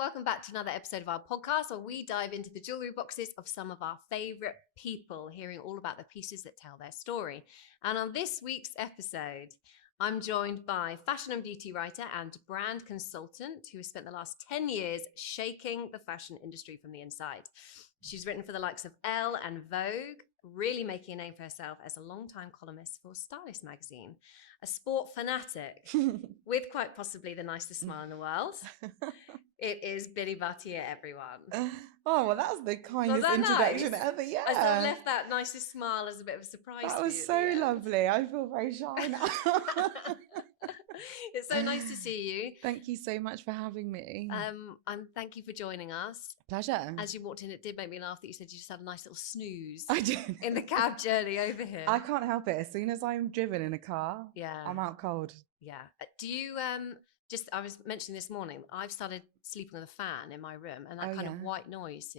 welcome back to another episode of our podcast where we dive into the jewellery boxes of some of our favourite people, hearing all about the pieces that tell their story. And on this week's episode, I'm joined by fashion and beauty writer and brand consultant who has spent the last 10 years shaking the fashion industry from the inside. She's written for the likes of Elle and Vogue, really making a name for herself as a long-time columnist for Stylist magazine, a sport fanatic with quite possibly the nicest smile in the world. It is Billie Bhatia, everyone. Oh, well, that was the kindest introduction ever. Yeah. I sort of left that nicest smile as a bit of a surprise. That was so lovely. I feel very shy now. It's so nice to see you. Thank you so much for having me. And thank you for joining us. Pleasure. As you walked in, it did make me laugh that you said you just had a nice little snooze. I did. In the cab journey over here. I can't help it. As soon as I'm driven in a car, I'm out cold. Yeah. Do you I was mentioning this morning, I've started sleeping with a fan in my room, and that of white noise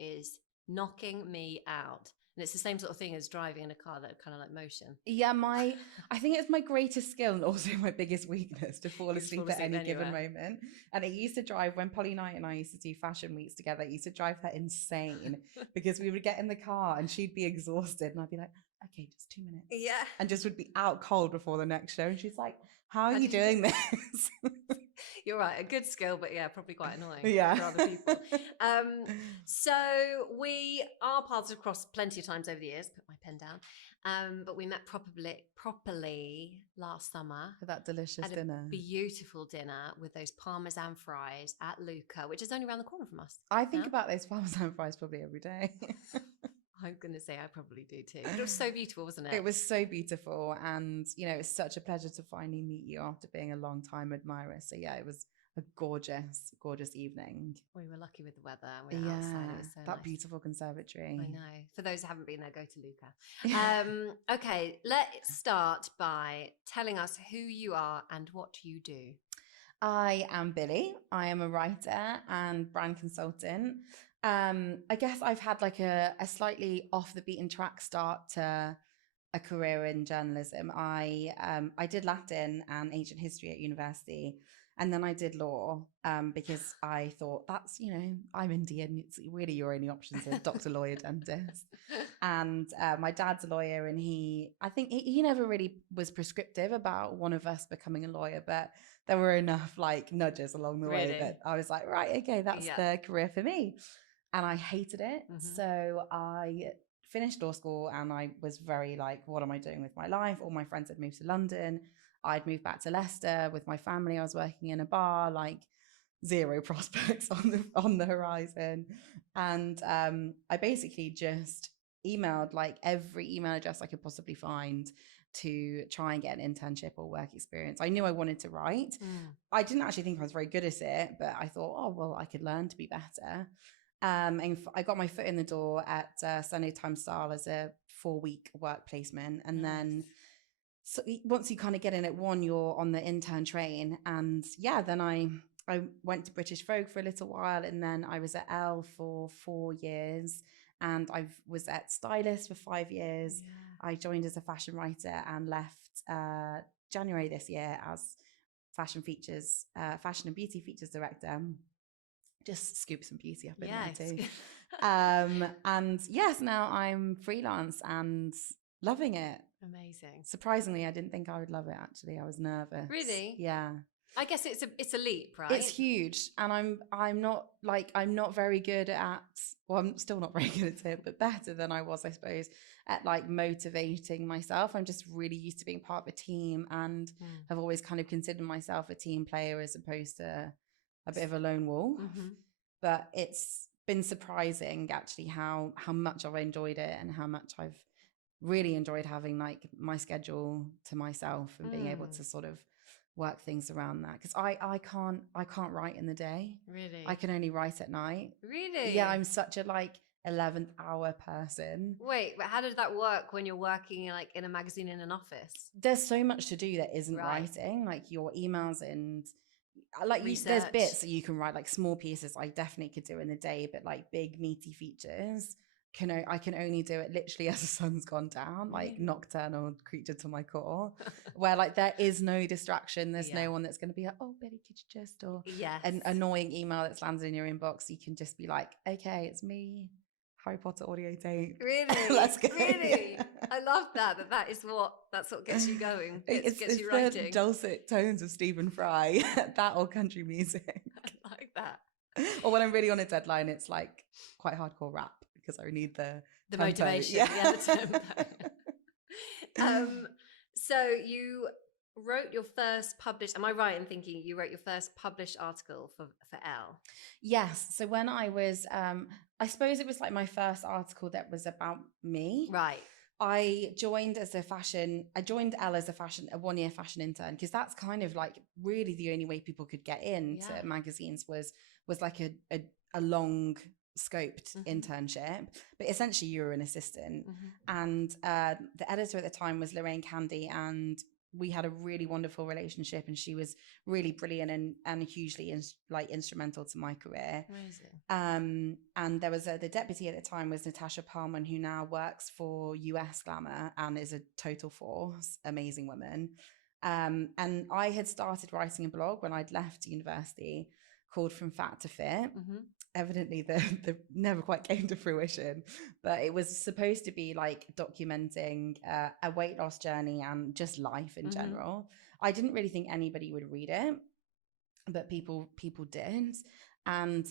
is knocking me out. And it's the same sort of thing as driving in a car, that kind of like motion. Yeah, I think it's my greatest skill and also my biggest weakness to fall asleep at any given moment. And it used to drive, when Polly Knight and I used to do fashion weeks together, it used to drive her insane because we would get in the car and she'd be exhausted and I'd be like, okay, just 2 minutes. Yeah. And just would be out cold before the next show. And she's like, how are you doing this? You're right, a good skill, but yeah, probably quite annoying for other people. So we, our paths have crossed plenty of times over the years, put my pen down, but we met properly last summer. For that delicious dinner. Beautiful dinner with those Parmesan fries at Luca, which is only around the corner from us. I think about those Parmesan fries probably every day. I'm going to say I probably do too. It was so beautiful, wasn't it? It was so beautiful. And, you know, it's such a pleasure to finally meet you after being a long time admirer. So, yeah, it was a gorgeous, gorgeous evening. We were lucky with the weather. We were outside. It was so that nice. Beautiful conservatory. I know. For those who haven't been there, go to Luca. Okay, let's start by telling us who you are and what you do. I am Billie. I am a writer and brand consultant. I guess I've had like a slightly off the beaten track start to a career in journalism. I did Latin and ancient history at university, and then I did law because I thought that's, you know, I'm Indian. It's really your only options are doctor, lawyer, dentist. And my dad's a lawyer, and I think he never really was prescriptive about one of us becoming a lawyer, but there were enough like nudges along the way that I was like, right, okay, that's the career for me. And I hated it. So I finished law school and I was very like, what am I doing with my life? All my friends had moved to London. I'd moved back to Leicester with my family. I was working in a bar, like zero prospects on the horizon. And I basically just emailed like every email address I could possibly find to try and get an internship or work experience. I knew I wanted to write. I didn't actually think I was very good at it, but I thought, oh, well, I could learn to be better. And I got my foot in the door at Sunday Times Style as a 4-week work placement. And then once you kind of get in at one, you're on the intern train. And then I went to British Vogue for a little while. And then I was at Elle for 4 years. And I was at Stylist for 5 years. Yeah. I joined as a fashion writer and left January this year as fashion and beauty features director. Just scoop some beauty up in there too. And yes, now I'm freelance and loving it. Amazing. Surprisingly, I didn't think I would love it. Actually, I was nervous. Really? Yeah. I guess it's a leap, right? It's huge, and I'm not very good at. Well, I'm still not very good at it, but better than I was, I suppose, at like motivating myself. I'm just really used to being part of a team, and have always kind of considered myself a team player as opposed to a bit of a lone wolf. But it's been surprising actually how much I've enjoyed it and how much I've really enjoyed having like my schedule to myself and being able to sort of work things around that, because I can't write in the day. Really? I can only write at night. Really? Yeah, I'm such a like 11th hour person. Wait, but how did that work when you're working like in a magazine in an office? There's so much to do that isn't writing, like your emails and like there's bits that you can write, like small pieces I definitely could do in the day, but like big meaty features I can only do it literally as the sun's gone down, like nocturnal creature to my core, where like there is no distraction. There's no one that's going to be like, oh, Billie, could you just, or an annoying email that's landed in your inbox. You can just be like, okay, it's me, Harry Potter audio tape. Really? Let's go. Really? Yeah. I love that. That's what gets you going. Gets you writing. The dulcet tones of Stephen Fry, that or country music. I like that. Or when I'm really on a deadline, it's like quite hardcore rap because I need the tempo. Motivation. Yeah, the tempo. So you wrote your first published, am I right in thinking you wrote your first published article for Elle? Yes. So when I was, I suppose it was like my first article that was about me. Right. I joined Elle as a 1-year fashion intern, because that's kind of like really the only way people could get into magazines was like a long scoped internship, but essentially you were an assistant. And the editor at the time was Lorraine Candy, and we had a really wonderful relationship, and she was really brilliant and hugely instrumental to my career. Amazing. And there was the deputy at the time was Natasha Parman, who now works for US Glamour and is a total force, amazing woman. And I had started writing a blog when I'd left university called From Fat to Fit. Evidently the never quite came to fruition, but it was supposed to be like documenting a weight loss journey and just life in general. I didn't really think anybody would read it, but people did. And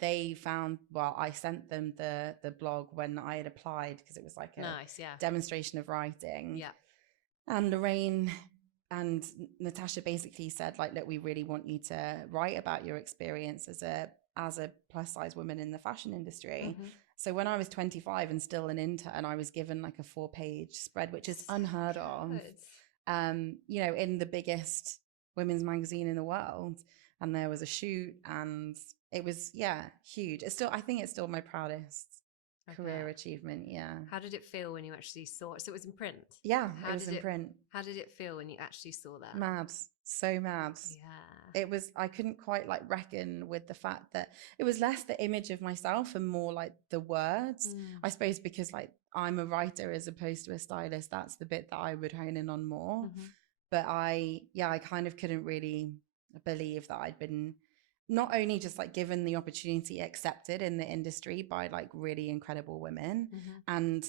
they found, well, I sent them the blog when I had applied, because it was like a demonstration of writing. Yeah. And Lorraine and Natasha basically said, like, look, we really want you to write about your experience as a plus size woman in the fashion industry. So when I was 25 and still an intern, I was given like a 4-page spread, which is unheard of, in the biggest women's magazine in the world. And there was a shoot, and it was, huge. I think it's still my proudest career achievement. Yeah. How did it feel when you actually saw it? So it was in print? Yeah, it was in print. How did it feel when you actually saw that? Mad. So mad. Yeah. It was, I couldn't quite like reckon with the fact that it was less the image of myself and more like the words. I suppose because like I'm a writer as opposed to a stylist, that's the bit that I would hone in on more. But I kind of couldn't really believe that I'd been not only just like given the opportunity, accepted in the industry by like really incredible women, and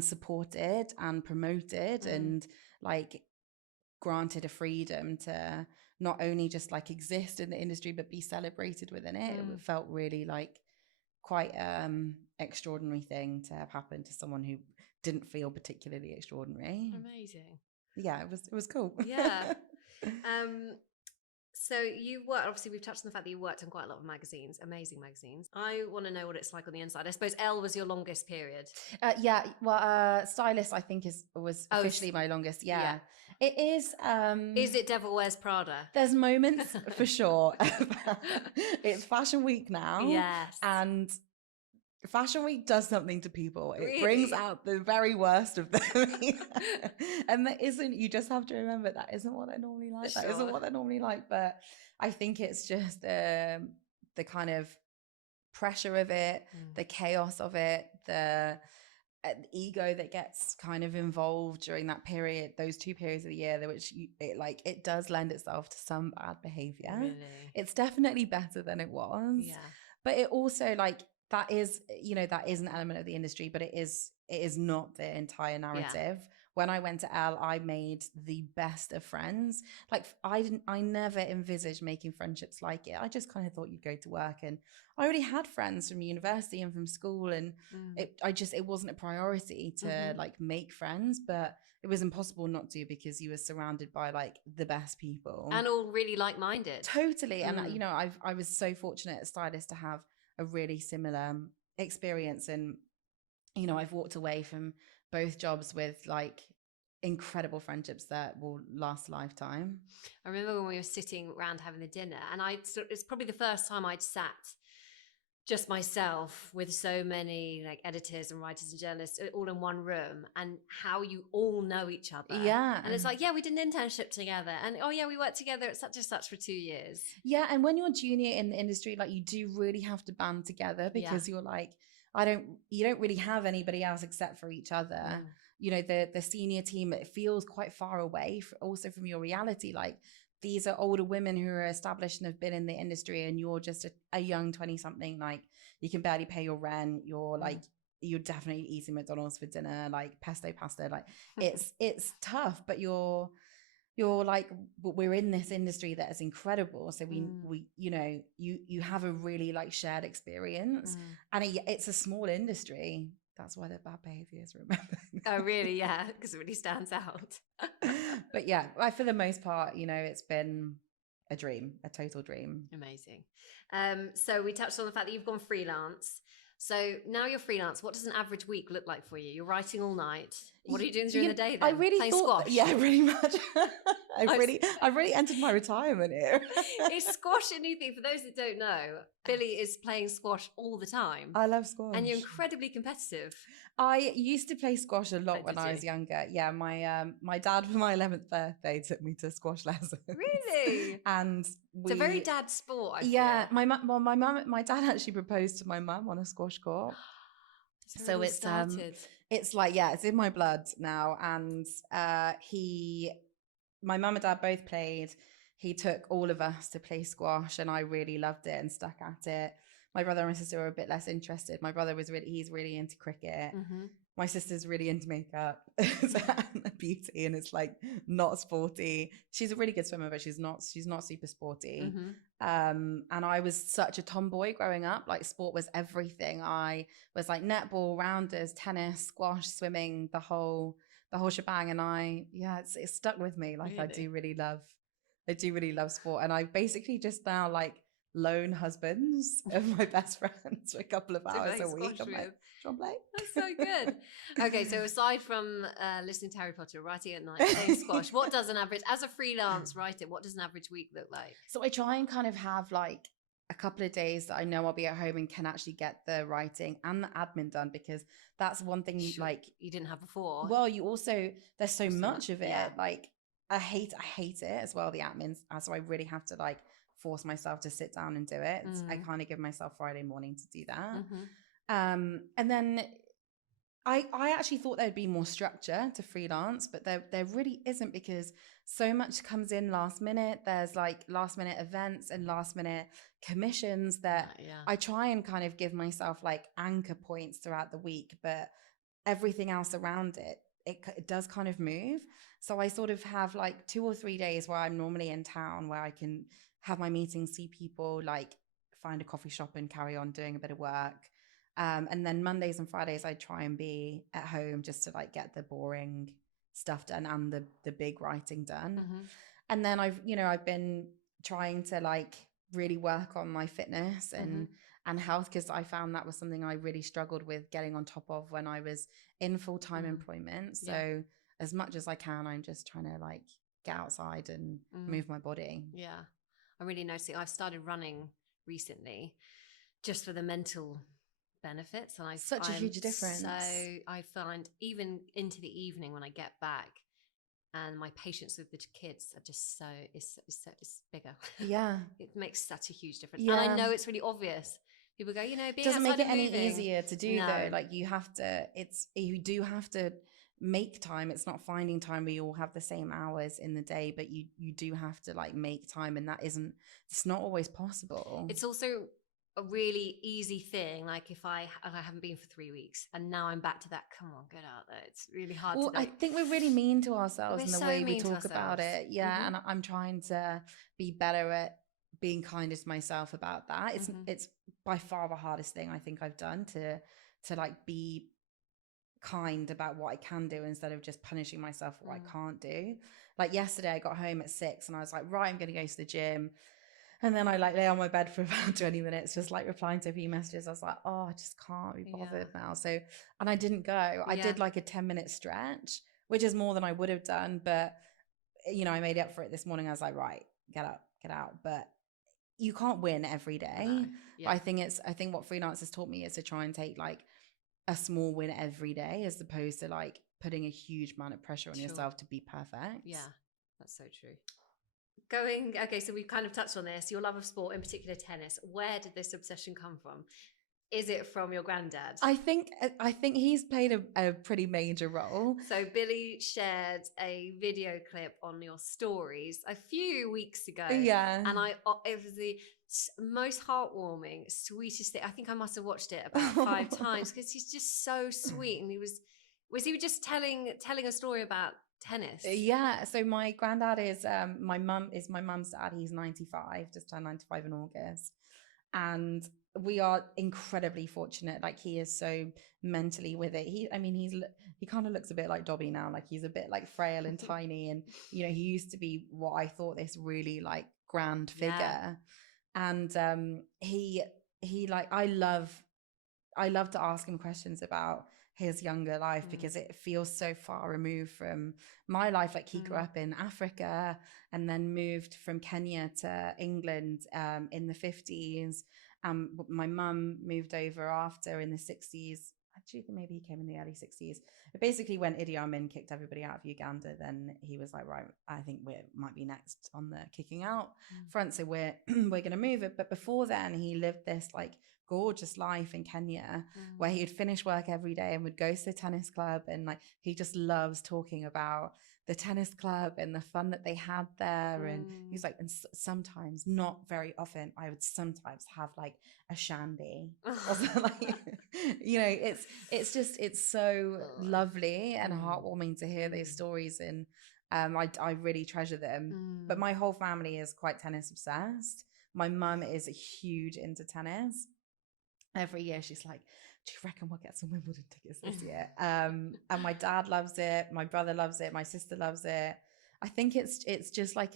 supported and promoted and like granted a freedom to not only just like exist in the industry but be celebrated within it. It felt really like quite extraordinary thing to have happened to someone who didn't feel particularly extraordinary. Amazing. Yeah, it was cool. Yeah. So you worked, obviously we've touched on the fact that you worked on quite a lot of magazines, amazing magazines. I want to know what it's like on the inside. I suppose Elle was your longest period. Stylist I think was officially my longest. Yeah. It is. Is it Devil Wears Prada? There's moments for sure. It's Fashion Week now. Yes. And Fashion Week does something to people. It Really? brings out the very worst of them. And you just have to remember that isn't what they're normally like. Sure. That isn't what they're normally like. But I think it's just the kind of pressure of it, the chaos of it, the ego that gets kind of involved during that period, those 2 periods of the year, which it does lend itself to some bad behavior. Really? It's definitely better than it was. Yeah. But it also that is an element of the industry, but it is not the entire narrative. Yeah. When I went to Elle, I made the best of friends. Like I never envisaged making friendships like it. I just kind of thought you'd go to work, and I already had friends from university and from school, and it wasn't a priority to like make friends, but it was impossible not to, because you were surrounded by like the best people and all really like-minded. Totally. And I was so fortunate as stylist to have a really similar experience, and I've walked away from both jobs with like incredible friendships that will last a lifetime. I remember when we were sitting around having the dinner, and it's probably the first time I'd sat just myself with so many like editors and writers and journalists all in one room, and how you all know each other. Yeah. And it's like, yeah, we did an internship together, and oh yeah, we worked together at such and such for 2 years. Yeah. And when you're junior in the industry, like you do really have to band together, because you're like, you don't really have anybody else except for each other. You know, the senior team, it feels quite far away also from your reality. Like, these are older women who are established and have been in the industry, and you're just a young 20 something. Like, you can barely pay your rent. You're like, you're definitely eating McDonald's for dinner, like pesto pasta. Like, it's tough, but you're like, but we're in this industry that is incredible. So we you know, you have a really like shared experience, and it's a small industry. That's why the bad behavior is remembered. Oh, really? Yeah, because it really stands out. But yeah, for the most part, you know, it's been a dream, a total dream. Amazing. So we touched on the fact that you've gone freelance. So now you're freelance. What does an average week look like for you? You're writing all night. What are you doing during the day then? I really Playing thought, squash? yeah, pretty much. I've really entered my retirement here. Is squash a new thing? For those that don't know, Billie is playing squash all the time. I love squash. And you're incredibly competitive. I used to play squash a lot when I was younger. Yeah, my dad for my 11th birthday took me to squash lessons. Really? And it's a very dad sport, I feel. Yeah, my dad actually proposed to my mum on a squash court. So it's like, yeah, it's in my blood now. And my mum and dad both played. He took all of us to play squash, and I really loved it and stuck at it. My brother and my sister were a bit less interested. My brother he's really into cricket. My sister's really into makeup and beauty, and it's like not sporty. She's a really good swimmer, but she's not super sporty. And I was such a tomboy growing up. Like, sport was everything. I was like netball, rounders, tennis, squash, swimming, the whole shebang. And it stuck with me. Like, really? I do really love sport. And I basically just now like loan husbands of my best friends for a couple of hours a week. I'm like, do you want to play? That's so good. Okay, so aside from listening to Harry Potter, writing at night, playing squash, what does an average, as a freelance writer, what does an average week look like? So I try and kind of have like a couple of days that I know I'll be at home and can actually get the writing and the admin done, because that's one thing you didn't have before. Well, you also, there's so much of it. Yeah. Like, I hate it as well, the admin. So I really have to like force myself to sit down and do it. I kind of give myself Friday morning to do that. And then I actually thought there'd be more structure to freelance, but there really isn't, because so much comes in last minute. There's like last minute events and last minute commissions that I try and kind of give myself like anchor points throughout the week, but everything else around it does kind of move. So I sort of have like 2 or 3 days where I'm normally in town, where I can have my meetings, see people, like find a coffee shop and carry on doing a bit of work. And then Mondays and Fridays, I try and be at home just to like get the boring stuff done and the big writing done. And then I've been trying to like really work on my fitness and health, because I found that was something I really struggled with getting on top of when I was in full-time employment. So as much as I can, I'm just trying to like get outside and move my body. Yeah. I'm really noticing I've started running recently just for the mental benefits, and such a huge difference. So I find even into the evening when I get back, and my patience with the kids are just it's bigger. Yeah. It makes such a huge difference. And I know it's really obvious. People go, being doesn't make it any moving, easier to do though. Like, you do have to make time. It's not finding time. We all have the same hours in the day, but you do have to like make time, and it's not always possible. It's also a really easy thing. Like, if I haven't been for 3 weeks and now I'm back to that, come on, get out there. It's really hard to I think we're really mean to ourselves in the way we talk about it. Yeah. And I'm trying to be better at being kinder to myself about that. It's by far the hardest thing I think I've done, to like be kind about what I can do instead of just punishing myself for what I can't do. Like, yesterday I got home at 6 and I was like, right, I'm going to go to the gym. And then I like lay on my bed for about 20 minutes, just like replying to a few messages. I was like, I just can't be bothered now. So, and I didn't go. I did like a 10-minute stretch, which is more than I would have done. But, I made up for it this morning. I was like, right, get up, get out. But you can't win every day. No. Yeah. I think what freelancers taught me is to try and take like a small win every day, as opposed to like putting a huge amount of pressure on yourself to be perfect. Yeah, that's so true. Okay, so we've kind of touched on this, your love of sport, in particular tennis. Where did this obsession come from? is it from your granddad? I think he's played a pretty major role. So Billie shared a video clip on your stories a few weeks ago. Yeah. And it was the most heartwarming, sweetest thing. I think I must have watched it about 5 times because he's just so sweet. And he just telling a story about tennis? Yeah. So my granddad is my mum's dad. He's 95, just turned 95 in August. And we are incredibly fortunate. Like, he is so mentally with it. He kind of looks a bit like Dobby now. Like, he's a bit like frail and tiny. And, you know, he used to be what I thought this really like grand figure. Yeah. And he like, I love to ask him questions about his younger life because it feels so far removed from my life. Like, he grew up in Africa and then moved from Kenya to England in the 50s. My mum moved over after in the 60s. Actually, maybe he came in the early 60s. But basically, when Idi Amin kicked everybody out of Uganda, then he was like, right, I think we might be next on the kicking out front. So we're going to move it. But before then, he lived this like gorgeous life in Kenya where he'd finish work every day and would go to the tennis club, and like, he just loves talking about the tennis club and the fun that they had there. And he's like, and sometimes, not very often, I would sometimes have like a shandy or something. Like, you know, it's so lovely and heartwarming to hear these stories. And I really treasure them. But my whole family is quite tennis obsessed. My mum is huge into tennis. Every year she's like, do you reckon we'll get some Wimbledon tickets this year? And my dad loves it. My brother loves it. My sister loves it. I think it's just like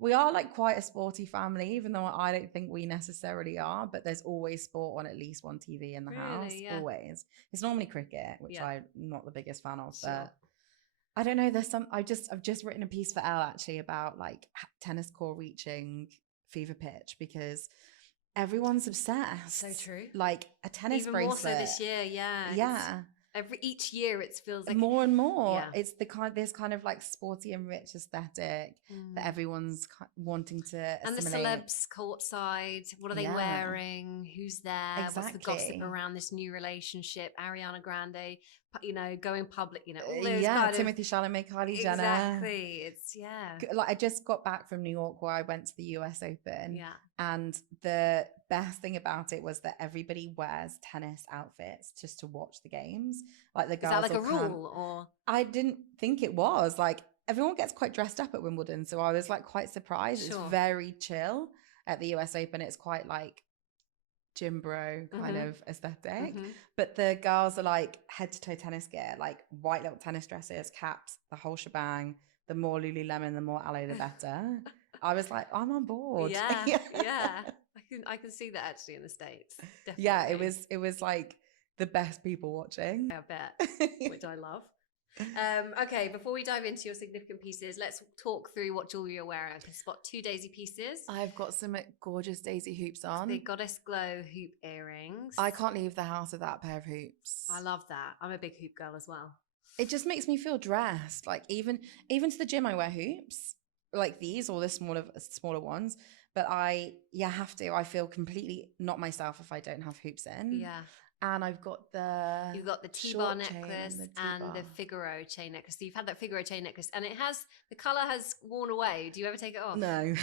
we are like quite a sporty family, even though I don't think we necessarily are, but there's always sport on at least one TV in the house. Yeah. Always. It's normally cricket, which I'm not the biggest fan of, but I don't know. I've just written a piece for Elle actually about like tennis court reaching fever pitch because everyone's obsessed. So true. Like a tennis even bracelet. More so this year, yeah. Yeah. Each year it feels like more and more. Yeah. It's this kind of like sporty and rich aesthetic that everyone's wanting to assimilate. And the celebs courtside, what are they wearing? Who's there? Exactly. What's the gossip around this new relationship? Ariana Grande, you know, going public, you know, all those kind Timothy Chalamet, Kylie Jenner. Exactly. It's like I just got back from New York where I went to the US Open. Yeah. And the best thing about it was that everybody wears tennis outfits just to watch the games. Like the girls. Is that like a rule or? I didn't think it was. Like, everyone gets quite dressed up at Wimbledon, so I was like quite surprised. Sure. It's very chill at the US Open. It's quite like gym bro kind of aesthetic. But the girls are like head to toe tennis gear, like white little tennis dresses, caps, the whole shebang. The more Lululemon, the more aloe, the better. I was like, I'm on board. Yeah. I can see that actually in the States. Definitely. Yeah, it was like the best people watching. I bet, which I love. Okay, before we dive into your significant pieces, let's talk through what jewelry you're wearing. I can spot 2 daisy pieces. I've got some gorgeous daisy hoops on. The Goddess Glow hoop earrings. I can't leave the house without a pair of hoops. I love that. I'm a big hoop girl as well. It just makes me feel dressed. Like even to the gym, I wear hoops like these or the smaller ones. But I have to. I feel completely not myself if I don't have hoops in. Yeah. And I've got you've got the T-bar necklace and the Figaro chain necklace. So you've had that Figaro chain necklace, and the color has worn away. Do you ever take it off? No.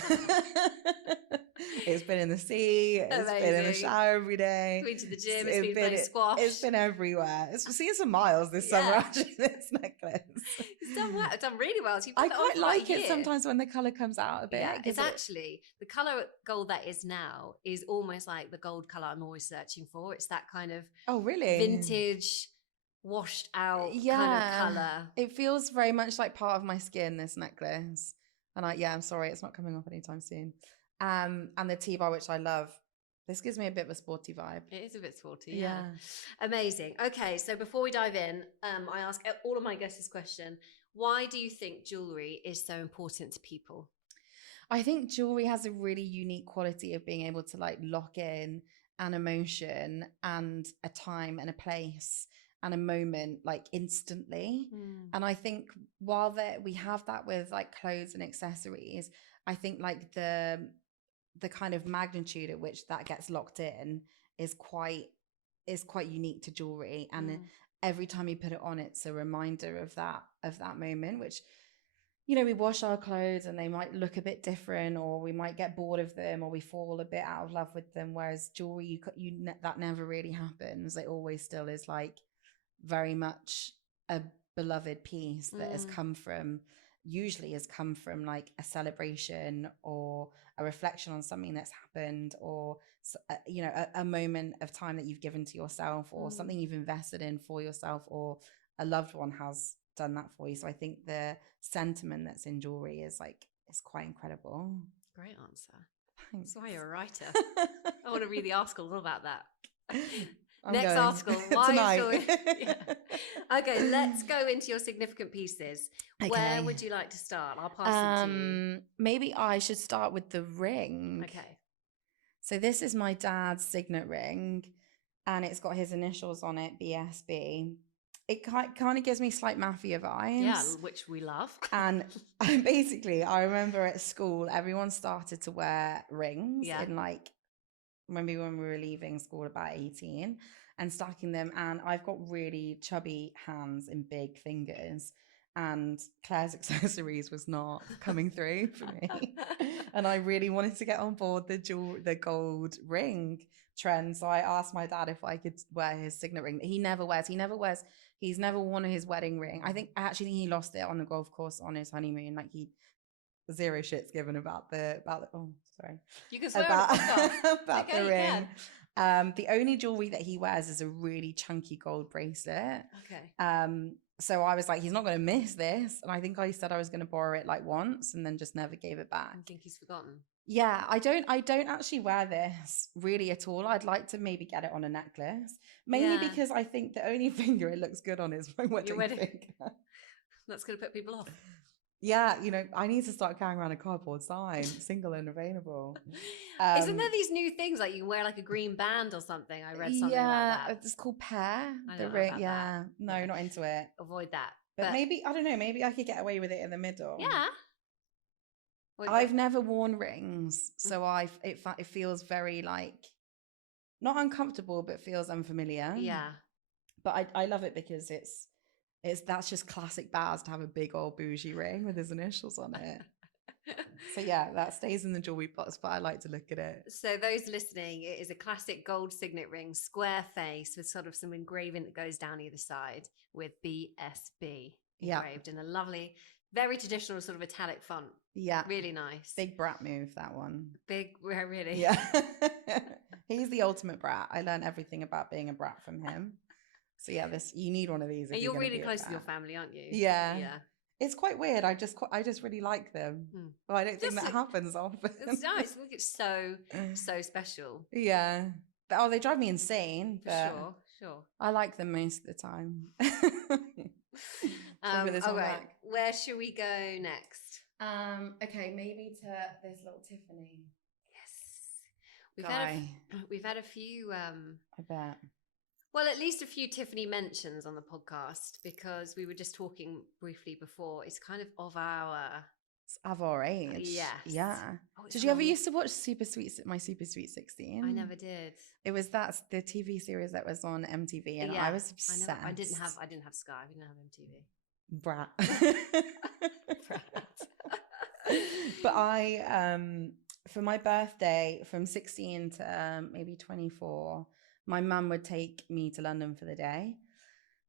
It's been in the sea. It's been in the shower every day. Been to the gym. It's been playing squash. It's been everywhere. It's seen some miles this summer. Actually, this necklace. It's done well. It's done really well. So I quite like it sometimes when the color comes out a bit. Yeah, it's actually the color gold that is now is almost like the gold color I'm always searching for. It's that kind of vintage, washed out kind of color. It feels very much like part of my skin. This necklace, and I'm sorry, it's not coming off anytime soon. And the T-bar, which I love. This gives me a bit of a sporty vibe. It is a bit sporty, yeah. Amazing. Okay, so before we dive in, I ask all of my guests this question. Why do you think jewelry is so important to people? I think jewelry has a really unique quality of being able to like lock in an emotion and a time and a place and a moment like instantly. And I think while we have that with like clothes and accessories, I think like the the kind of magnitude at which that gets locked in is quite unique to jewelry. And every time you put it on, it's a reminder of that moment, which, you know, we wash our clothes and they might look a bit different, or we might get bored of them, or we fall a bit out of love with them. Whereas jewelry, that never really happens. It always still is like very much a beloved piece that usually has come from like a celebration or a reflection on something that's happened, or you know, a moment of time that you've given to yourself, or something you've invested in for yourself, or a loved one has done that for you. So I think the sentiment that's in jewelry is quite incredible. Great answer. Thanks. That's why you're a writer. I want to read the article all about that. Next article. Why is yeah. Okay, let's go into your significant pieces. Okay. Where would you like to start? I'll pass it to you. Maybe I should start with the ring. Okay. So this is my dad's signet ring, and it's got his initials on it, BSB. It kind of gives me slight mafia vibes. Yeah, which we love. And basically, I remember at school, everyone started to wear rings in like, maybe when we were leaving school about 18, and stacking them. And I've got really chubby hands and big fingers, and Claire's accessories was not coming through for me. And I really wanted to get on board the gold ring trend. So I asked my dad if I could wear his signet ring that he never wears. He's never worn his wedding ring. I actually think he lost it on the golf course on his honeymoon. Like, he zero shits given about the oh, sorry. You can swear about the ring. The only jewelry that he wears is a really chunky gold bracelet. Okay. So I was like, he's not going to miss this. And I think I said I was going to borrow it like once, and then just never gave it back. I think he's forgotten. Yeah, I don't actually wear this really at all. I'd like to maybe get it on a necklace, mainly because I think the only finger it looks good on is my wedding finger. That's going to put people off. Yeah, you know, I need to start carrying around a cardboard sign, single and available. Isn't there these new things like you can wear like a green band or something? I read something like that. It's called pear. I don't know about that. No, not into it. Avoid that. But maybe, I don't know, maybe I could get away with it in the middle. Yeah. I've never worn rings, so it feels very like, not uncomfortable, but feels unfamiliar. Yeah. But I love it because that's just classic Baz to have a big old bougie ring with his initials on it. So yeah, that stays in the jewelry box, but I like to look at it. So those listening, it is a classic gold signet ring, square face with sort of some engraving that goes down either side with BSB engraved in a lovely, very traditional sort of italic font. Yeah. Really nice. Big brat move, that one. Big, really? Yeah. He's the ultimate brat. I learned everything about being a brat from him. So yeah, you need one of these. And you're really close to your family, aren't you? Yeah. Yeah. It's quite weird. I just really like them. But I don't think that happens often. It's nice. I think it's so special. Yeah. They drive me insane. For sure. I like them most of the time. Okay. Where should we go next? Okay, maybe to this little Tiffany. Yes. We've had a few I bet. Well, at least a few Tiffany mentions on the podcast, because we were just talking briefly before. It's kind of of our age. Yes. Yeah. Did you ever used to watch My Super Sweet 16? I never did. It was the TV series that was on MTV, and I was obsessed. I didn't have Sky. I didn't have MTV. Brat. But I for my birthday from 16 to maybe 24, my mum would take me to London for the day.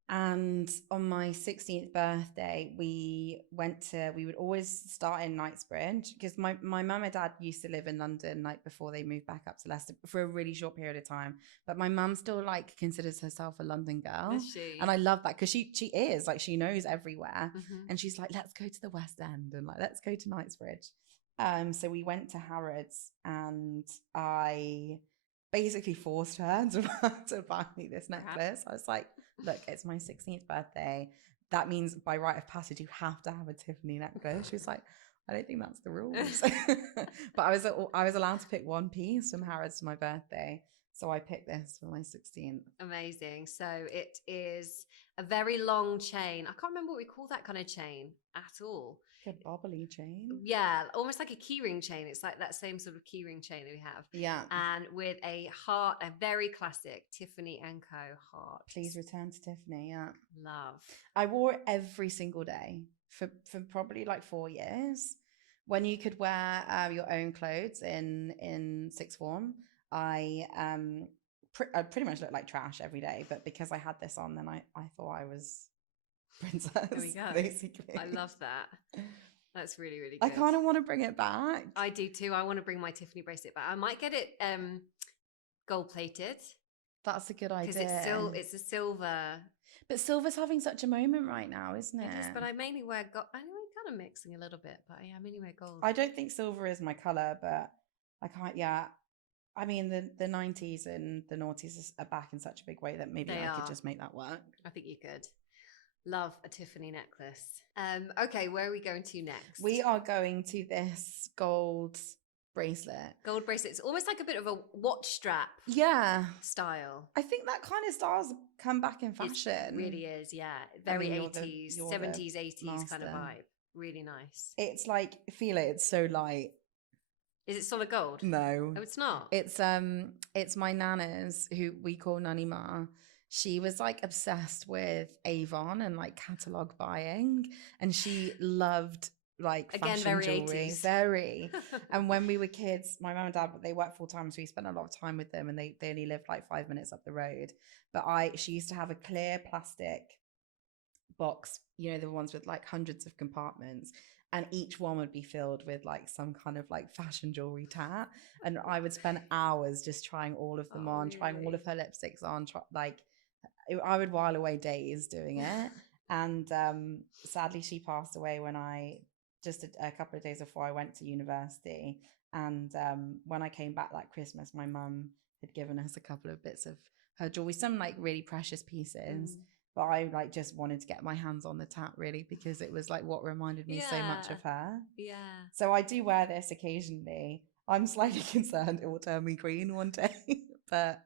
And on my 16th birthday, we would always start in Knightsbridge, because my mum and dad used to live in London like before they moved back up to Leicester for a really short period of time. But my mum still like considers herself a London girl. Is she? And I love that, because she is like, she knows everywhere. And she's like, let's go to the West End, and like, let's go to Knightsbridge. So we went to Harrods, and I basically forced her to buy me this necklace. I was like, look, it's my 16th birthday. That means by rite of passage, you have to have a Tiffany necklace. She was like, I don't think that's the rules. But I was allowed to pick one piece from Harrods for my birthday. So I picked this for my 16th. Amazing. So it is a very long chain. I can't remember what we call that kind of chain at all. like a bobbly chain. Yeah, almost like a keyring chain. It's like that same sort of keyring chain that we have. Yeah. And with a heart, a very classic Tiffany & Co. heart. Please return to Tiffany. Yeah. Love. I wore it every single day for probably like 4 years. When you could wear your own clothes in sixth form, I pretty much looked like trash every day. But because I had this on, then I thought I was princess. There we go. Basically, I love that. That's really, really good. I kind of want to bring it back. I do too. I want to bring my Tiffany bracelet back. I might get it gold plated. That's a good idea. Because it's a silver. But silver's having such a moment right now, isn't it? It is, but I mainly wear gold. I know I'm kind of mixing a little bit, but yeah, I mainly wear gold. I don't think silver is my color, but I can't. Yeah, I mean the 90s and the noughties are back in such a big way that maybe I could just make that work. I think you could. Love a Tiffany necklace. Okay, where are we going to next? We are going to this gold bracelet. Gold bracelet. It's almost like a bit of a watch strap. Yeah. Style. I think that kind of style's come back in fashion. It really is, yeah. Very 80s, 70s, 80s kind of vibe. Really nice. It's like, feel it, it's so light. Is it solid gold? No. Oh, it's not? It's my nana's, who we call Nanny Ma. She was like obsessed with Avon and like catalog buying, and she loved like again, fashion very jewelry. 80s. Very. And when we were kids, my mum and dad, they worked full time, so we spent a lot of time with them, and they only lived like 5 minutes up the road. But she used to have a clear plastic box, you know, the ones with like hundreds of compartments, and each one would be filled with like some kind of like fashion jewelry tat, and I would spend hours just trying all of them on, really? Trying all of her lipsticks on, I would while away days doing it. And sadly she passed away when just a couple of days before I went to university. And when I came back that Christmas, my mum had given us a couple of bits of her jewelry, some like really precious pieces. But I like just wanted to get my hands on the tat, really, because it was like what reminded me so much of her. Yeah. So I do wear this occasionally. I'm slightly concerned it will turn me green one day, but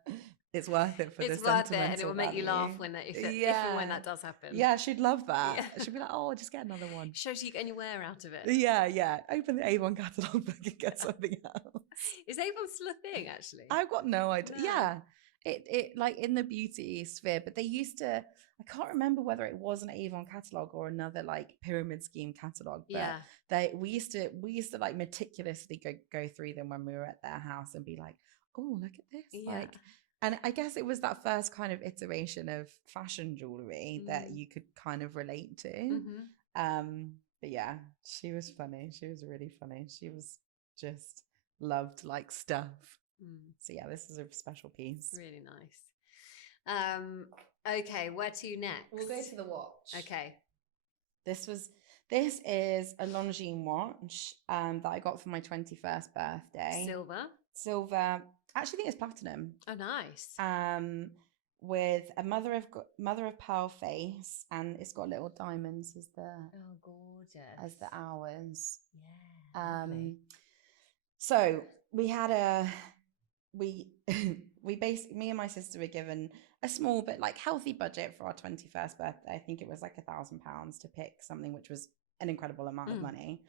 it's worth it for the sentimental It's worth it, and it will make you laugh when if and when that does happen. Yeah, she'd love that. Yeah. She'd be like, "Oh, just get another one." Shows you get any wear out of it. Yeah. Open the Avon catalogue book and get something else. Is Avon still a thing, actually? I've got no idea. No. Yeah, it like in the beauty sphere, but they used to. I can't remember whether it was an Avon catalogue or another like pyramid scheme catalogue. But we used to like meticulously go through them when we were at their house and be like, "Oh, look at this!" Yeah. Like. And I guess it was that first kind of iteration of fashion jewelry that you could kind of relate to. Mm-hmm. But yeah, she was funny. She was really funny. She was just loved like stuff. So yeah, this is a special piece. Really nice. Okay, where to next? We'll go to the watch. Okay. This is a Longines watch that I got for my 21st birthday. Silver. I actually think it's platinum. Oh, nice. With a mother of pearl face, and it's got little diamonds as the gorgeous hours. Yeah. So we had me and my sister were given a small but like healthy budget for our 21st birthday. I think it was like £1,000 to pick something, which was an incredible amount of money.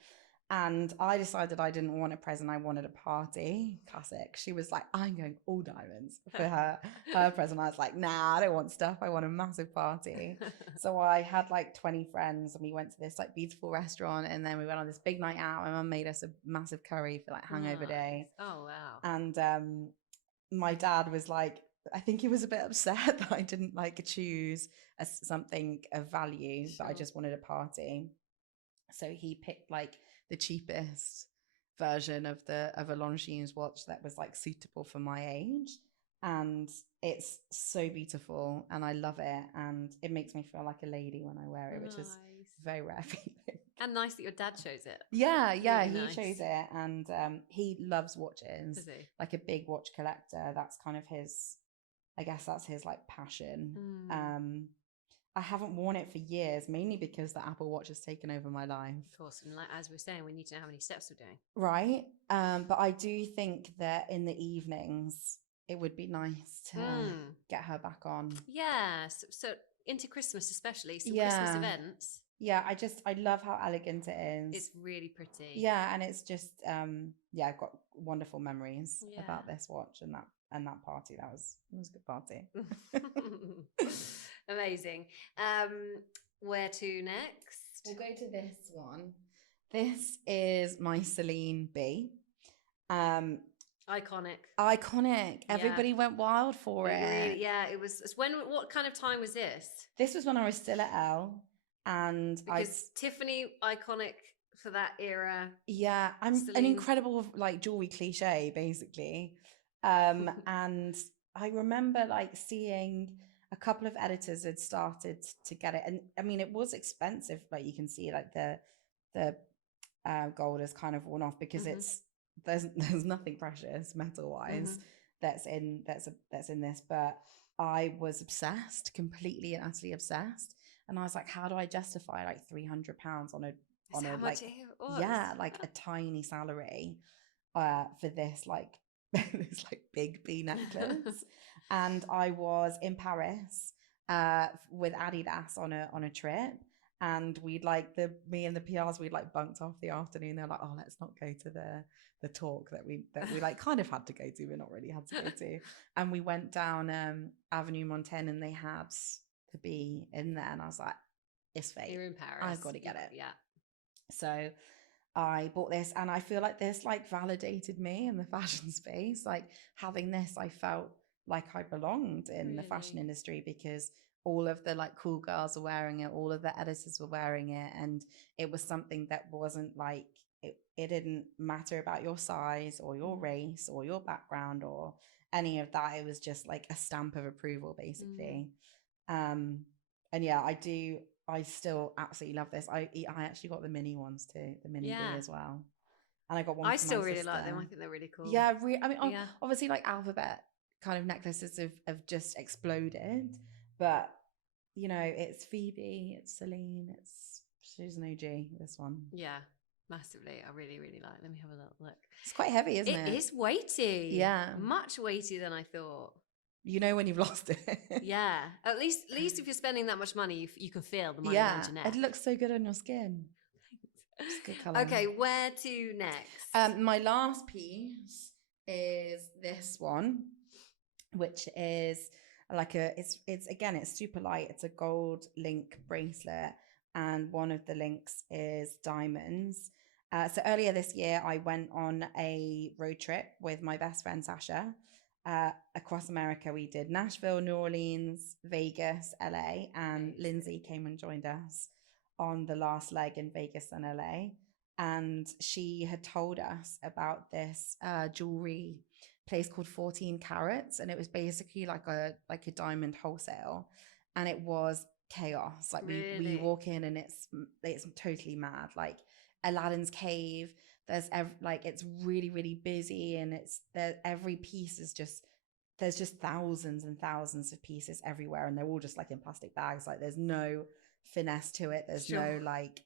And I decided I didn't want a present. I wanted a party. Classic. She was like, I'm going all diamonds for her present. I was like, nah, I don't want stuff. I want a massive party. So I had like 20 friends, and we went to this like beautiful restaurant, and then we went on this big night out. My mum made us a massive curry for like hangover day. Oh, wow. And my dad was like, I think he was a bit upset that I didn't like choose something of value, but I just wanted a party. So he picked like the cheapest version of a Longines watch that was like suitable for my age, and it's so beautiful and I love it, and it makes me feel like a lady when I wear it, which is very rare feeling. And nice that your dad chose it. Yeah, really he chose it, and he loves watches. Does he? Like a big watch collector. That's kind of his, I guess that's his like passion. I haven't worn it for years, mainly because the Apple Watch has taken over my life. Of course, and like, as we're saying, we need to know how many steps we're doing. Right. But I do think that in the evenings, it would be nice to get her back on. Yeah. So into Christmas especially, some Christmas events. Yeah, I love how elegant it is. It's really pretty. Yeah, and it's just yeah, I've got wonderful memories Yeah. about this watch and that party. It was a good party. Amazing. Where to next? We'll go to this one. This is my Celine B. Iconic. Iconic. Yeah. Everybody went wild for it. Really, yeah, it was. What kind of time was this? This was when I was still at L, and because Tiffany, iconic for that era. Yeah, I'm Celine. an incredible like jewelry cliche, basically. And I remember like seeing a couple of editors had started to get it, and I mean it was expensive. Like you can see, like the gold has kind of worn off because there's nothing precious metal wise that's in this, but I was obsessed, completely and utterly obsessed, and I was like, how do I justify like £300 on a like like a tiny salary for this like this like big B necklace? And I was in Paris with Adidas on a trip, and we'd like me and the PRs, we'd like bunked off the afternoon. They're like, oh, let's not go to the talk that we like kind of had to go to, but not really had to go to. And we went down Avenue Montaigne, and they had the B in there, and I was like, it's fake. You're in Paris. I've got to get it. Yeah. So I bought this, and I feel like this like validated me in the fashion space. Like having this, I felt like I belonged in the fashion industry, because all of the like cool girls were wearing it, all of the editors were wearing it, and it was something that wasn't like it didn't matter about your size or your race or your background or any of that. It was just like a stamp of approval, basically. And yeah, I still absolutely love this. I actually got the mini ones too, the mini B as well, and I got one. I still really like them. I think they're really cool. Yeah, I mean, obviously, like alphabet kind of necklaces have just exploded, but you know, it's Phoebe, it's Celine, she's an OG. This one, yeah, massively. I really, really like. Let me have a little look. It's quite heavy, isn't it? It is weighty. Yeah, much weightier than I thought. You know when you've lost it. Yeah, at least if you're spending that much money, you can feel the money around your neck. It looks so good on your skin. It's good colour. Okay, where to next? My last piece is this one, which is like it's super light. It's a gold link bracelet, and one of the links is diamonds. So earlier this year, I went on a road trip with my best friend Sasha across America. We did Nashville, New Orleans, Vegas, LA, and Lindsay came and joined us on the last leg in Vegas and LA. And she had told us about this jewelry place called 14 Carats, and it was basically like a diamond wholesale, and it was chaos. Like we walk in and it's totally mad, like Aladdin's cave. There's it's really, really busy, and every piece is there's just thousands and thousands of pieces everywhere, and they're all just like in plastic bags. Like there's no finesse to it. There's no like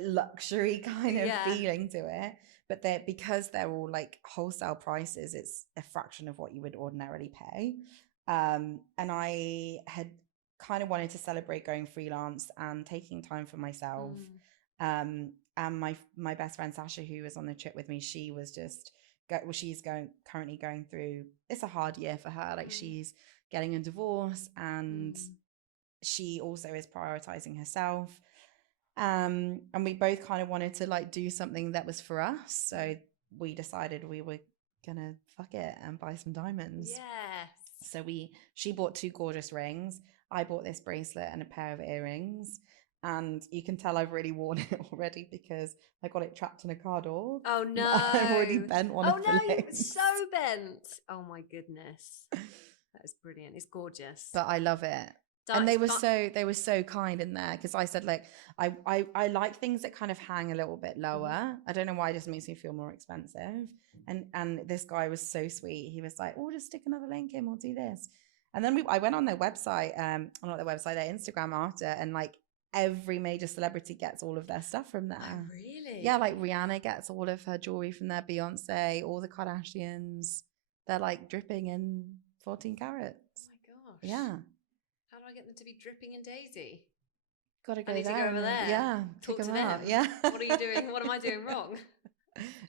luxury kind of feeling to it. But because they're all like wholesale prices, it's a fraction of what you would ordinarily pay. And I had kind of wanted to celebrate going freelance and taking time for myself. And my best friend Sasha, who was on the trip with me, she was just she's currently going through, it's a hard year for her. Like she's getting a divorce, and she also is prioritizing herself. And we both kind of wanted to like do something that was for us, so we decided we were gonna fuck it and buy some diamonds. Yes. So she bought 2 gorgeous rings. I bought this bracelet and a pair of earrings. And you can tell I've really worn it already because I got it trapped in a car door. Oh no! I've already bent one of the links. It's so bent. Oh my goodness, that is brilliant. It's gorgeous. But I love it. And they were so kind in there, because I said like I like things that kind of hang a little bit lower. I don't know why, it just makes me feel more expensive. And this guy was so sweet. He was like, oh, just stick another link in, we'll do this. And then I went on their website, not their website, their Instagram after, and like every major celebrity gets all of their stuff from there. Oh, really? Yeah, like Rihanna gets all of her jewelry from there, Beyonce, all the Kardashians. They're like dripping in 14 carats. Oh my gosh. Yeah. How do I get them to be dripping in Daisy? Gotta go I need to go there over and there. yeah, Talk kick to 'em out. them. Yeah. What are you doing? What am I doing wrong?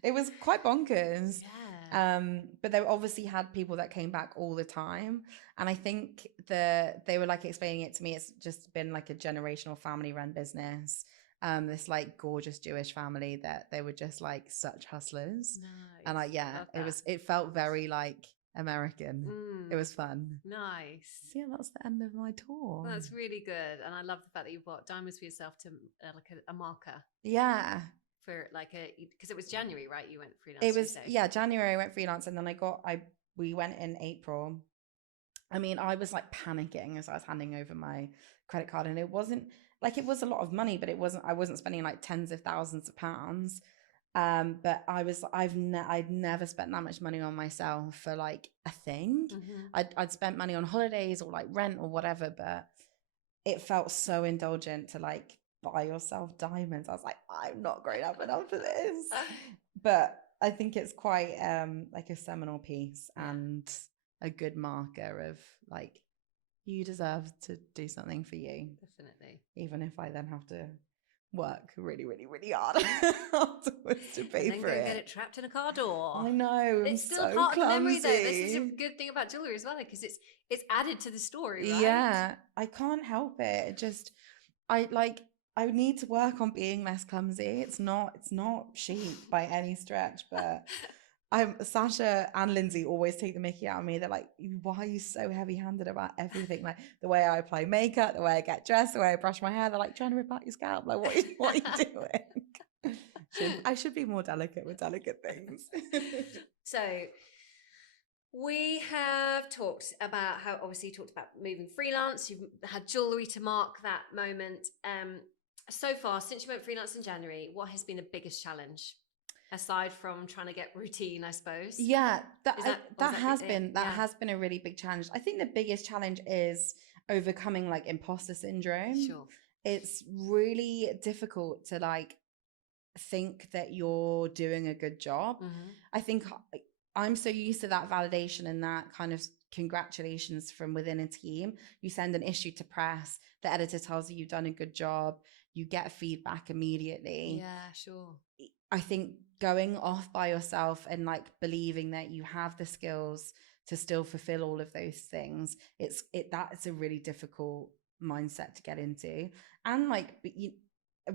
It was quite bonkers. Yeah. But they obviously had people that came back all the time. And I think they were like explaining it to me. It's just been like a generational family run business. This like gorgeous Jewish family that they were just like such hustlers. And Nice. Love that. it felt very like American. It was fun. Nice. So yeah, that's the end of my tour. That's really good. And I love the fact that you've got diamonds for yourself to like a marker Yeah. for like because it was January, right? You went freelance. It was, yeah, January I went freelance, and then we went in April. I mean, I was like panicking as I was handing over my credit card, and it wasn't like, it was a lot of money, but I wasn't spending like tens of thousands of pounds. But I'd never spent that much money on myself for like a thing. I'd spent money on holidays or like rent or whatever, but it felt so indulgent to like buy yourself diamonds. I was like, I'm not grown up enough for this. But I think it's quite like a seminal piece and a good marker of like, you deserve to do something for you. Definitely. Even if I then have to work really, really, really hard afterwards to pay for it. Get it trapped in a car door. I know. It's still so part clumsy. of the memory, though. This is a good thing about jewelry as well, because it's added to the story, right? Yeah, I can't help it. It just, I need to work on being less clumsy. It's not chic by any stretch, but Sasha and Lindsay always take the mickey out of me. They're like, why are you so heavy-handed about everything? Like the way I apply makeup, the way I get dressed, the way I brush my hair. They're like trying to rip out your scalp. Like, what are you doing? I should be more delicate with delicate things. So we have talked about how, obviously, you talked about moving freelance. You've had jewellery to mark that moment. So far, since you went freelance in January, what has been the biggest challenge? Aside from trying to get routine, I suppose. Yeah, that has been a really big challenge. I think the biggest challenge is overcoming like imposter syndrome. Sure. It's really difficult to like think that you're doing a good job. I think I'm so used to that validation and that kind of congratulations from within a team. You send an issue to press, the editor tells you you've done a good job, you get feedback immediately. Yeah, sure. I think going off by yourself and like believing that you have the skills to still fulfill all of those things, that's a really difficult mindset to get into. And like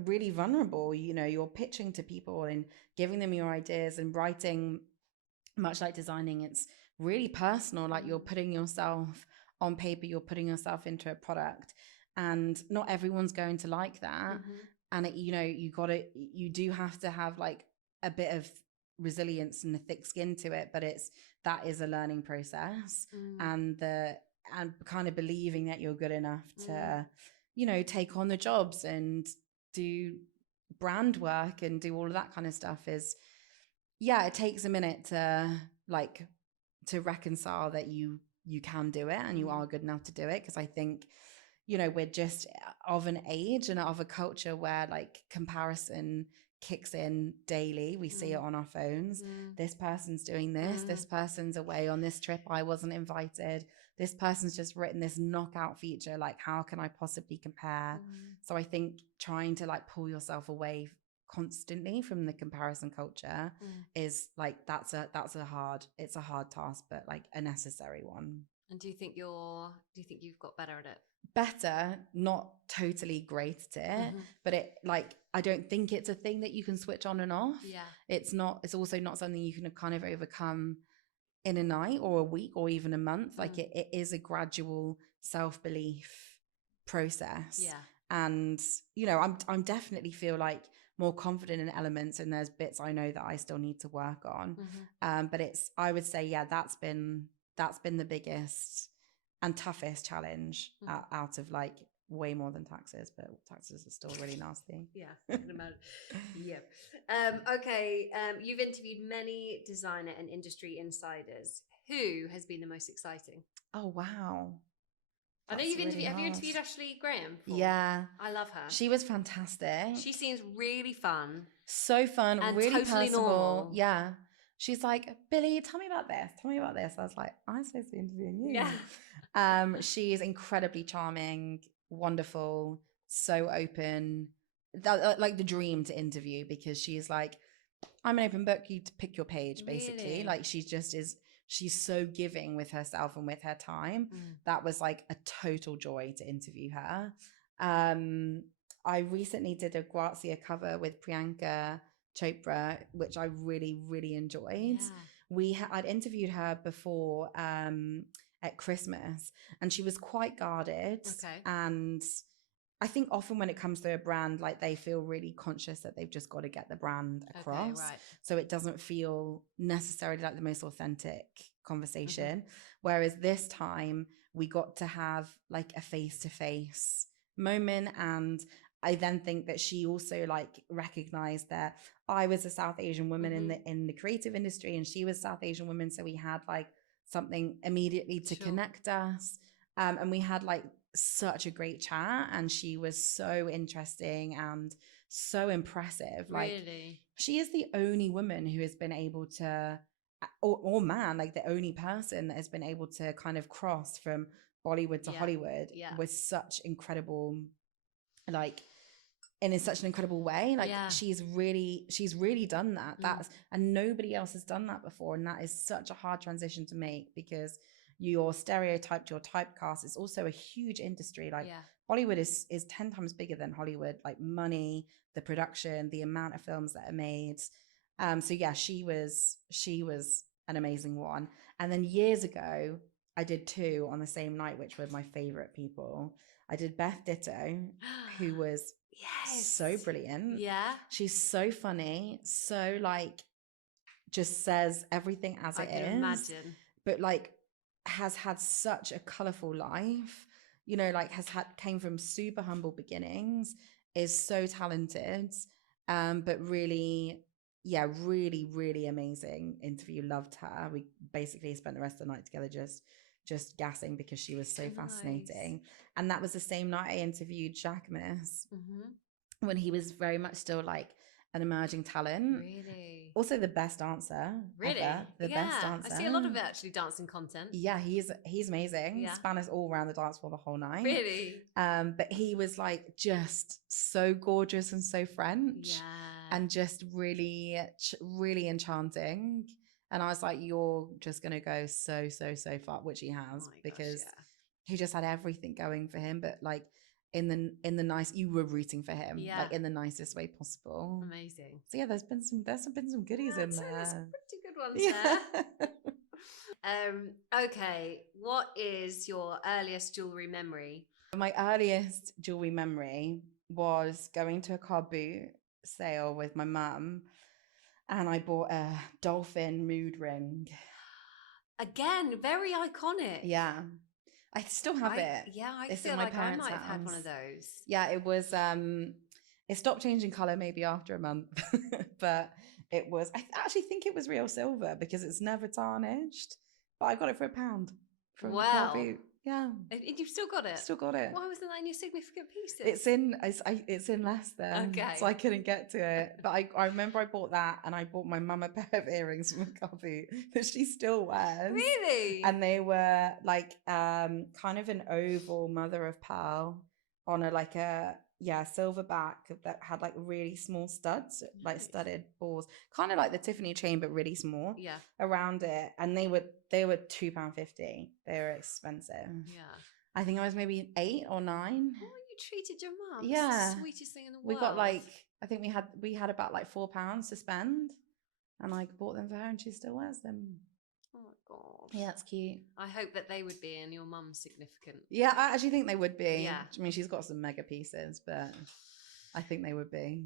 really vulnerable, you're pitching to people and giving them your ideas and writing, much like designing, it's really personal. Like you're putting yourself on paper, you're putting yourself into a product, and not everyone's going to like that. And you do have to have like a bit of resilience and a thick skin to it, but that is a learning process. And kind of believing that you're good enough to take on the jobs and do brand work and do all of that kind of stuff is, it takes a minute to reconcile that you can do it and you are good enough to do it. Because I think we're just of an age and of a culture where like comparison kicks in daily. We see it on our phones. This person's doing this. This person's away on this trip. I wasn't invited. This person's just written this knockout feature. Like, how can I possibly compare? So I think trying to like pull yourself away constantly from the comparison culture is like, it's a hard task, but like a necessary one. And do you think you've got better at it? Better, not totally great at it, but I don't think it's a thing that you can switch on and off. It's also not something you can kind of overcome in a night or a week or even a month. Like it is a gradual self-belief process. And I'm definitely feel like more confident in elements, and there's bits I know that I still need to work on. But I would say that's been the biggest and toughest challenge out of like way more than taxes, but taxes are still really nasty. I can imagine. Okay. You've interviewed many designer and industry insiders. Who has been the most exciting? Oh, wow. I know you've interviewed. Have you interviewed Ashley Graham before? Yeah. I love her. She was fantastic. She seems really fun. So fun, and really totally personable. Normal. Yeah. She's like, Billie, tell me about this. Tell me about this. I was like, I'm supposed to be interviewing you. Yeah. She is incredibly charming, wonderful, so open, like the dream to interview, because she's like, I'm an open book, you pick your page, basically. Really? Like she just is, she's so giving with herself and with her time. Mm. That was like a total joy to interview her. I recently did a Grazia cover with Priyanka Chopra, which I really, really enjoyed. I'd interviewed her before at Christmas, and she was quite guarded. Okay. And I think often when it comes to a brand, like they feel really conscious that they've just got to get the brand across. Okay, right. So it doesn't feel necessarily like the most authentic conversation. Whereas this time we got to have like a face-to-face moment. And I then think that she also like recognized that I was a South Asian woman in the creative industry, and she was a South Asian woman. So we had like something immediately to connect us. And we had like such a great chat, and she was so interesting and so impressive. Like, Really? she is the only woman who has been able to, or man, like the only person that has been able to kind of cross from Bollywood to Hollywood with such incredible, like, and in such an incredible way. Like she's really done that. That's, and nobody else has done that before. And that is such a hard transition to make, because you're stereotyped, you're typecast. It's also a huge industry. Like Bollywood is 10 times bigger than Hollywood, like money, the production, the amount of films that are made. So yeah, she was an amazing one. And then years ago, I did 2 on the same night, which were my favorite people. I did Beth Ditto, who was so brilliant. Yeah. She's so funny. So like just says everything as it is. I can imagine. But like has had such a colorful life, you know, like came from super humble beginnings, is so talented. But really, yeah, really, really amazing interview. Loved her. We basically spent the rest of the night together just gassing, because she was so fascinating. And that was the same night I interviewed Jacquemus, when he was very much still like an emerging talent. Really? Also the best dancer. Really? Ever. The best dancer. I see a lot of actually dancing content. Yeah, he's amazing. Yeah. Span us all around the dance floor the whole night. Really? But he was like just so gorgeous and so French. Yeah. And just really, really enchanting. And I was like, you're just going to go so, so, so far, which he has, because he just had everything going for him. But like in the nice, you were rooting for him, like in the nicest way possible. Amazing. So yeah, there's been some goodies in there. There's some pretty good ones there. Okay, what is your earliest jewelry memory? My earliest jewelry memory was going to a car boot sale with my mum, and I bought a dolphin mood ring. Again, very iconic. Yeah. I still have it. Yeah, I feel like I might have had one of those. Yeah, it was, it stopped changing color maybe after a month, but it was, I actually think it was real silver, because it's never tarnished, but I got it for £1 from a car boot. Yeah. And you've still got it? Still got it. Why wasn't that in your significant pieces? It's in Leicester. Okay. So I couldn't get to it. But I remember I bought that, and I bought my mum a pair of earrings from a car boot that she still wears. Really? And they were like kind of an oval mother of pearl on a silver back that had like really small studs, like studded balls, kind of like the Tiffany chain, but really small around it. And they were £2.50. They were expensive. Yeah. I think I was maybe 8 or 9. Oh, you treated your mum. Yeah. That's the sweetest thing in the world. We got like, I think we had about like £4 to spend, and I bought them for her, and she still wears them. Oh my God. Yeah, it's cute. I hope that they would be in your mum's significant. Yeah, I actually think they would be. Yeah. I mean, she's got some mega pieces, but I think they would be.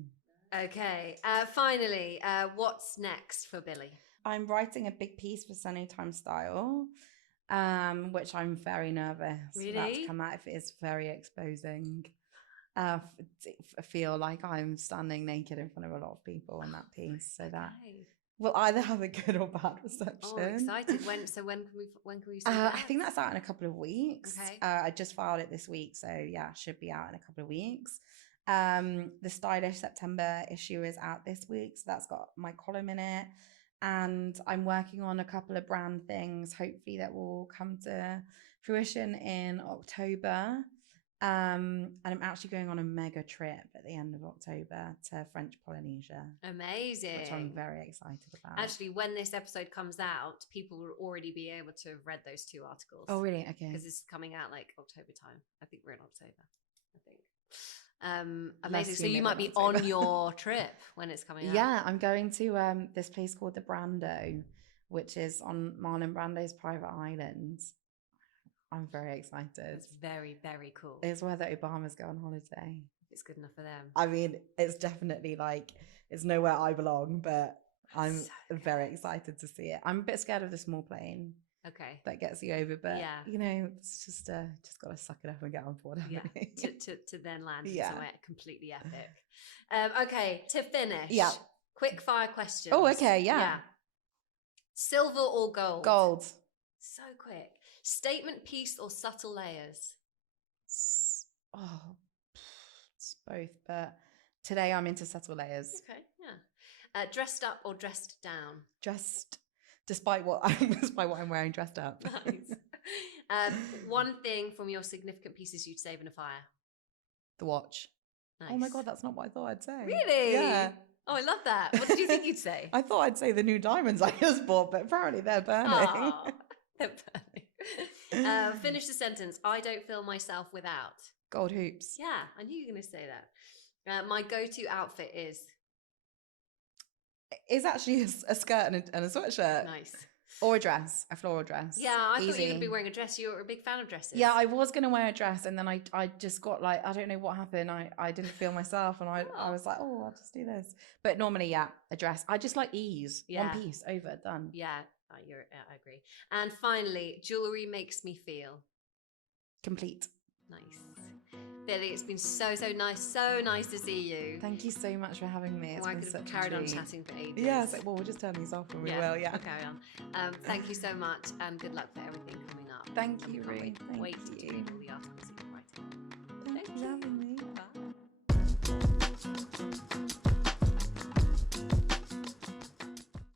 Okay. Finally, what's next for Billie? I'm writing a big piece for Sunny Time Style, which I'm very nervous for that to come out. If it is very exposing. I feel like I'm standing naked in front of a lot of people in that piece, so that will either have a good or bad reception. Oh, excited! When can we see that? I think that's out in a couple of weeks. Okay. I just filed it this week, so yeah, should be out in a couple of weeks. The Stylish September issue is out this week, so that's got my column in it, and I'm working on a couple of brand things, hopefully that will come to fruition in October. And I'm actually going on a mega trip at the end of October to French Polynesia. Amazing. Which I'm very excited about. Actually, when this episode comes out, people will already be able to have read those 2 articles. Oh, really? Okay. Because it's coming out like October time. I think we're in October. Amazing. So you might be on your trip when it's coming out. Yeah, I'm going to this place called the Brando, which is on Marlon Brando's private island. I'm very excited. It's very, very cool. It's where the Obamas go on holiday. It's good enough for them. I mean, it's definitely like, it's nowhere I belong, but I'm very excited to see it. I'm a bit scared of the small plane. Okay. That gets you over, but you know, it's just got to suck it up and get on board. Yeah. to then land somewhere completely epic. Okay, to finish. Yeah. Quick fire questions. Oh, okay, yeah. Silver or gold? Gold. So quick. Statement piece or subtle layers? Oh, it's both, but today I'm into subtle layers. Okay, yeah. Dressed up or dressed down? Dressed, despite what I'm wearing, dressed up. Nice. One thing from your significant pieces you'd save in a fire? The watch. Nice. Oh my God, that's not what I thought I'd say. Really? Yeah. Oh, I love that. What did you think you'd say? I thought I'd say the new diamonds I just bought, but apparently they're burning. Oh, they're burning. Finish the sentence. I don't feel myself without. Gold hoops. Yeah, I knew you were going to say that. My go-to outfit is? It's actually a skirt and a sweatshirt. Nice. Or a dress, a floral dress. Yeah, I thought you were going to be wearing a dress. You were a big fan of dresses. Yeah, I was going to wear a dress, and then I just got like, I don't know what happened. I didn't feel myself, and I was like, oh, I'll just do this. But normally, yeah, a dress. I just like ease. Yeah. One piece, over, done. Yeah, I agree. And finally, jewellery makes me feel? Complete. Nice. Billie, it's been so nice to see you. Thank you so much for having me. I could have carried on chatting for ages. Yeah, it's like, well, we'll just turn these off and we will, yeah. We'll carry on. Thank you so much, and good luck for everything coming up. Thank you, Ruth. Wait to do all the articles that you're writing. Thank you for having me.